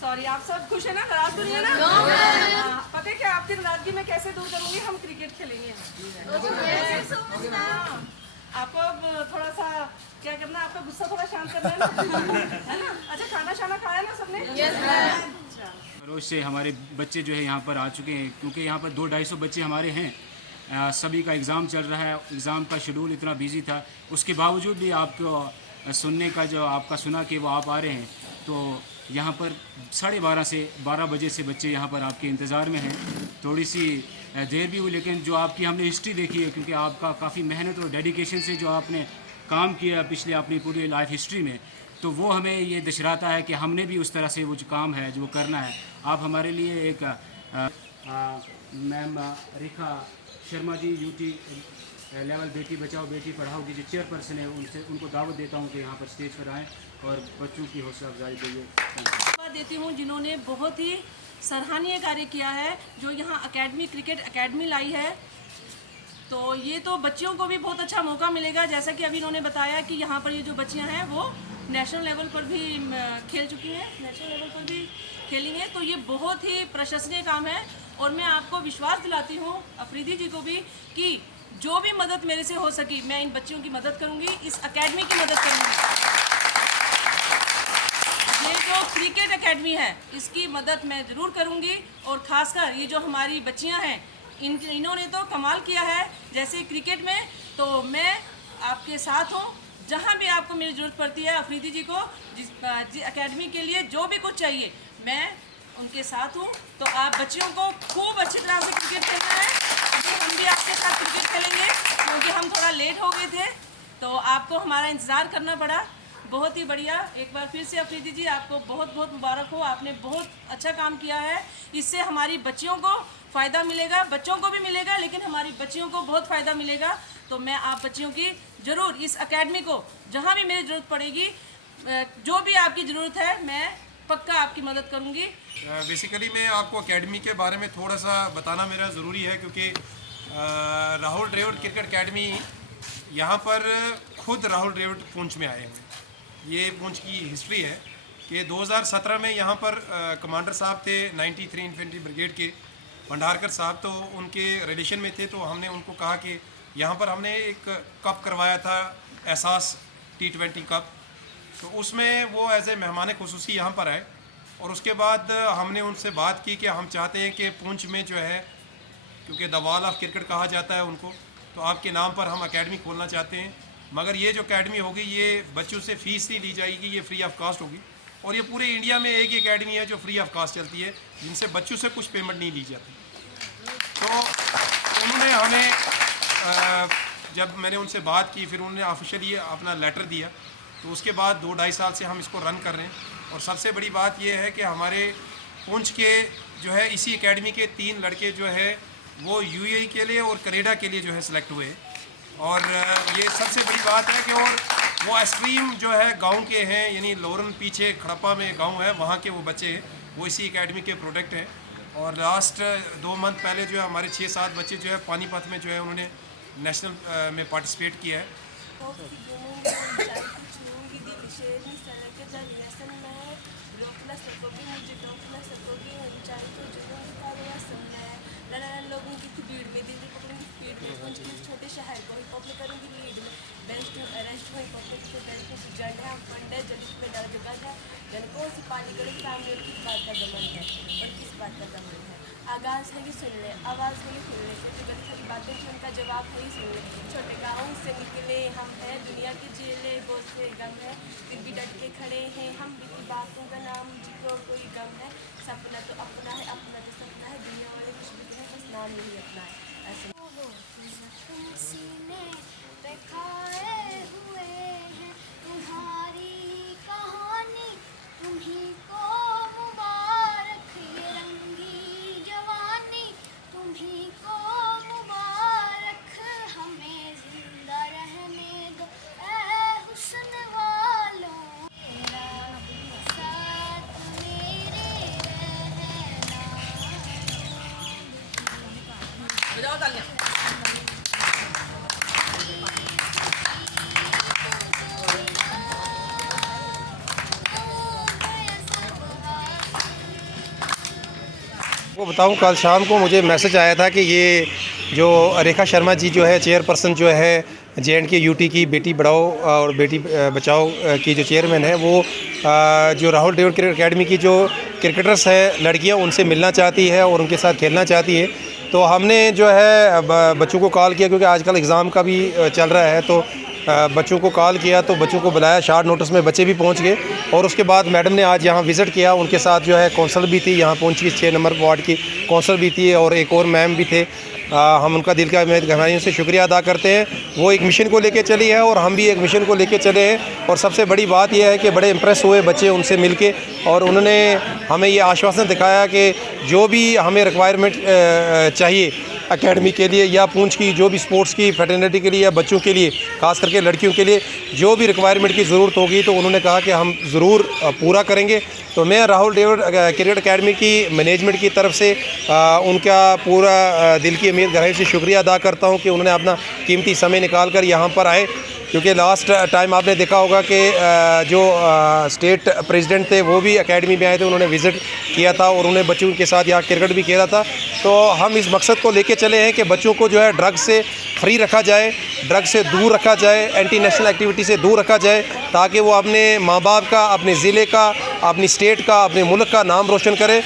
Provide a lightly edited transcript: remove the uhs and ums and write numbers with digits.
Sorry, आप सब खुश है ना? नाराज तो नहीं है ना? पता है क्या आपकी नाराजगी मैं कैसे दूर करूंगी? हम क्रिकेट खेलेंगे। आपको अब थोड़ा सा क्या करना है, आपका गुस्सा थोड़ा शांत करना है ना? है ना? अच्छा, खाना शाना खाया ना सबने? रोज से हमारे बच्चे जो है यहाँ पर आ चुके हैं, क्योंकि यहाँ पर 200-250 बच्चे हमारे हैं। सभी का एग्ज़ाम चल रहा है, एग्ज़ाम का शेड्यूल इतना बिजी था, उसके बावजूद भी आपको सुनने का जो आपका सुना कि वो आप आ रहे हैं, तो यहाँ पर 12:30 से 12 बजे से बच्चे यहाँ पर आपके इंतज़ार में हैं। थोड़ी सी देर भी हुई, लेकिन जो आपकी हमने हिस्ट्री देखी है, क्योंकि आपका काफ़ी मेहनत और डेडिकेशन से जो आपने काम किया पिछले अपनी पूरी लाइफ हिस्ट्री में, तो वो हमें ये दर्शाता है कि हमने भी उस तरह से वो जो काम है जो करना है। आप हमारे लिए एक ma'am Rekha Sharma ji UT level Beti Bachao Beti Padhao की जो चेयरपर्सन है, उनको दावत देता हूँ कि यहाँ पर स्टेज पर आएँ और बच्चों की हौसला अफजाई करिए। धन्यवाद देती हूँ जिन्होंने बहुत ही सराहनीय कार्य किया है, जो यहाँ अकेडमी क्रिकेट अकेडमी लाई है। तो ये तो बच्चियों को भी बहुत अच्छा मौका मिलेगा, जैसा कि अभी इन्होंने बताया कि यहाँ पर ये जो बच्चियाँ हैं वो नेशनल लेवल पर भी खेल चुकी हैं, नेशनल लेवल पर भी खेली हैं। तो ये बहुत ही प्रशंसनीय काम है और मैं आपको विश्वास दिलाती हूँ, अफरीदी जी को भी, कि जो भी मदद मेरे से हो सकी मैं इन बच्चियों की मदद करूँगी, इस अकेडमी की मदद करूँगी। ये जो क्रिकेट अकेडमी है इसकी मदद मैं ज़रूर करूँगी, और ख़ासकर ये जो हमारी बच्चियाँ हैं इन्होंने तो कमाल किया है जैसे क्रिकेट में। तो मैं आपके साथ हूँ, जहाँ भी आपको मेरी ज़रूरत पड़ती है अफरीदी जी को, जिस अकेडमी के लिए जो भी कुछ चाहिए मैं उनके साथ हूँ। तो आप बच्चियों को खूब अच्छी तरह से क्रिकेट खेलना है। अभी हम भी आपके साथ क्रिकेट खेलेंगे क्योंकि हम थोड़ा लेट हो गए थे, तो आपको हमारा इंतज़ार करना पड़ा। बहुत ही बढ़िया, एक बार फिर से अफरीदी जी आपको बहुत बहुत मुबारक हो, आपने बहुत अच्छा काम किया है। इससे हमारी बच्चियों को फ़ायदा मिलेगा, बच्चों को भी मिलेगा, लेकिन हमारी बच्चियों को बहुत फ़ायदा मिलेगा। तो मैं आप बच्चियों की ज़रूर इस अकेडमी को जहाँ भी मेरी ज़रूरत पड़ेगी, जो भी आपकी ज़रूरत है, मैं पक्का आपकी मदद करूँगी। बेसिकली मैं आपको एकेडमी के बारे में थोड़ा सा बताना मेरा ज़रूरी है, क्योंकि राहुल द्रविड़ क्रिकेट एकेडमी यहाँ पर खुद राहुल द्रविड़ पुंछ में आए हैं। ये पुंछ की हिस्ट्री है कि 2017 में यहाँ पर कमांडर साहब थे 93 इन्फेंट्री ब्रिगेड के, भंडारकर साहब, तो उनके रिलेशन में थे। तो हमने उनको कहा कि यहाँ पर हमने एक कप करवाया था, एहसास T20 कप, तो उसमें वो एज ए मेहमान खुसूसी यहाँ पर आए। और उसके बाद हमने उनसे बात की कि हम चाहते हैं कि पुंछ में जो है, क्योंकि द वॉल ऑफ क्रिकेट कहा जाता है उनको, तो आपके नाम पर हम एकेडमी खोलना चाहते हैं। मगर ये जो एकेडमी होगी ये बच्चों से फ़ीस नहीं ली जाएगी, ये फ्री ऑफ कास्ट होगी। और ये पूरे इंडिया में एक ही एकेडमी है जो फ्री ऑफ कास्ट चलती है, जिनसे बच्चों से कुछ पेमेंट नहीं ली जाती। तो उन्होंने हमें जब मैंने उनसे बात की, फिर उन्होंने ऑफिशियली अपना लेटर दिया। तो उसके बाद 2-2.5 साल से हम इसको रन कर रहे हैं। और सबसे बड़ी बात यह है कि हमारे पुंछ के जो है इसी एकेडमी के 3 लड़के जो है वो UAE के लिए और कनाडा के लिए जो है सिलेक्ट हुए। और ये सबसे बड़ी बात है कि और वो एक्सट्रीम जो है गांव के हैं, यानी लोरन पीछे खड़प्पा में गांव है, वहाँ के वो बच्चे हैं, वो इसी एकेडमी के प्रोडक्ट हैं। और लास्ट 2 मंथ पहले जो है हमारे 6-7 बच्चे जो है पानीपत में जो है उन्होंने नेशनल में पार्टिसिपेट किया है। लोगों की भीड़ में दिल्ली पकड़ूंगी स्पीड में, कुछ छोटे शहर को हिप हॉप में करूंगी लीड में, बेस्ट टू अरेस्ट में हिप हॉप के बेस्ट टू जंड है, हम फंड है, जलिस में डर जगह है, जन कौन सी पाली करो सामने और किस बात का गमन है और किस बात का गमन है। आगाज़ है कि सुन ले, आवाज़ है कि सुन ले, जो गलत सारी बातें थी उनका जवाब है ही सुन ले। छोटे गाँव से निकले हम हैं, दुनिया की जेले बहुत से गम है, फिर भी डट के खड़े हैं हम, बीती बातों का नाम जिक्र कोई गम है। सपना तो अपना है, अपना तो सपना है, दुनिया वाले कुछ भी है, बस नाम नहीं अपना है। ऐसे सीने पे खाए हुए हैं, तुम्हारी कहानी तुम्ही को मुबारक, ये रंगी जवानी तुम्ही को मुबारक, हमें जिंदा रहने दो ऐ हुस्न वालों, तेरा साथ मेरे रहना। बजाओ तालियां। वो बताऊं, कल शाम को मुझे मैसेज आया था कि ये जो रेखा शर्मा जी जो है चेयरपर्सन जो है JNK UT की बेटी बढ़ाओ और बेटी बचाओ की जो चेयरमैन है, वो जो राहुल द्रविड़ क्रिकेट अकेडमी की जो क्रिकेटर्स है लड़कियां, उनसे मिलना चाहती है और उनके साथ खेलना चाहती है। तो हमने जो है बच्चों को कॉल किया, क्योंकि आजकल एग्ज़ाम का भी चल रहा है, तो बच्चों को कॉल किया, तो बच्चों को बुलाया, शॉर्ट नोटिस में बच्चे भी पहुंच गए। और उसके बाद मैडम ने आज यहाँ विज़िट किया, उनके साथ जो है कौंसल भी थी, यहाँ पहुंची 6 नंबर वार्ड की कौंसल भी थी और एक और मैम भी थे। हम उनका दिल का गहराइयों से शुक्रिया अदा करते हैं। वो एक मिशन को लेके चली है और हम भी एक मिशन को लेके चले हैं। और सबसे बड़ी बात यह है कि बड़े इम्प्रेस हुए बच्चे उनसे मिलके, और उन्होंने हमें ये आश्वासन दिखाया कि जो भी हमें रिक्वायरमेंट चाहिए एकेडमी के लिए या पूंछ की जो भी स्पोर्ट्स की फ्रेटर्निटी के लिए या बच्चों के लिए, ख़ास करके लड़कियों के लिए जो भी रिक्वायरमेंट की ज़रूरत होगी, तो उन्होंने कहा कि हम ज़रूर पूरा करेंगे। तो मैं राहुल द्रविड़ क्रिकेट अकेडमी की मैनेजमेंट की तरफ से उनका पूरा दिल की गहराई से शुक्रिया अदा करता हूं कि उन्होंने अपना कीमती समय निकाल कर यहाँ पर आए। क्योंकि लास्ट टाइम आपने देखा होगा कि जो स्टेट प्रेसिडेंट थे वो भी एकेडमी में आए थे, उन्होंने विज़िट किया था और उन्होंने बच्चों के साथ यहाँ क्रिकेट भी खेला था। तो हम इस मकसद को लेके चले हैं कि बच्चों को जो है ड्रग से फ्री रखा जाए, ड्रग से दूर रखा जाए, एंटी नेशनल एक्टिविटी से दूर रखा जाए, ताकि वो अपने माँ बाप का, अपने ज़िले का, अपनी स्टेट का, अपने मुल्क का नाम रोशन करें।